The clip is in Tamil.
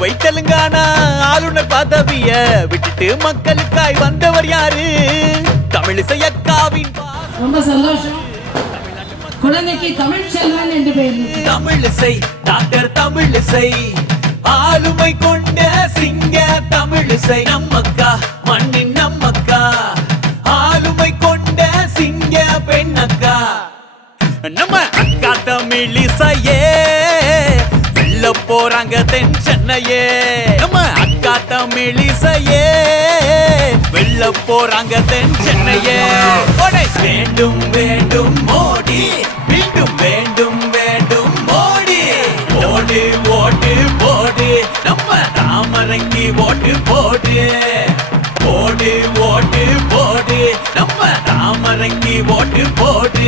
புதுவை தெலுங்கானா ஆளுநர் பதவிய விட்டுட்டு மக்களுக்காய் வந்தவர் யாரு? தமிழிசை அக்காவின் ரொம்ப சந்தோஷம். குழந்தைக்கு தமிழ் செல்வன் என்று பெயர். தமிழிசை டாக்டர் தமிழிசை ஆளுமை கொண்ட சிங்க தமிழிசை நம்மக்கா மண்ணின் நம்மக்கா ஆளுமை கொண்ட சிங்க பெண்ணக்கா நம்ம அக்கா தமிழிசையே வெல்ல போறாங்க தென் சென்னையே. நம்ம அக்கா தமிழிசையே வெல்ல போறாங்க தென் சென்னையே. வேண்டும் வேண்டும் மோடி மீண்டும் வேண்டும் வேண்டும் மோடி. ஓடு ஓட்டு போடு நம்ம தாமரைக்கு ஓட்டு போடு. ஓடு ஓட்டு போடு நம்ம தாமரைக்கு ஓட்டு போடு.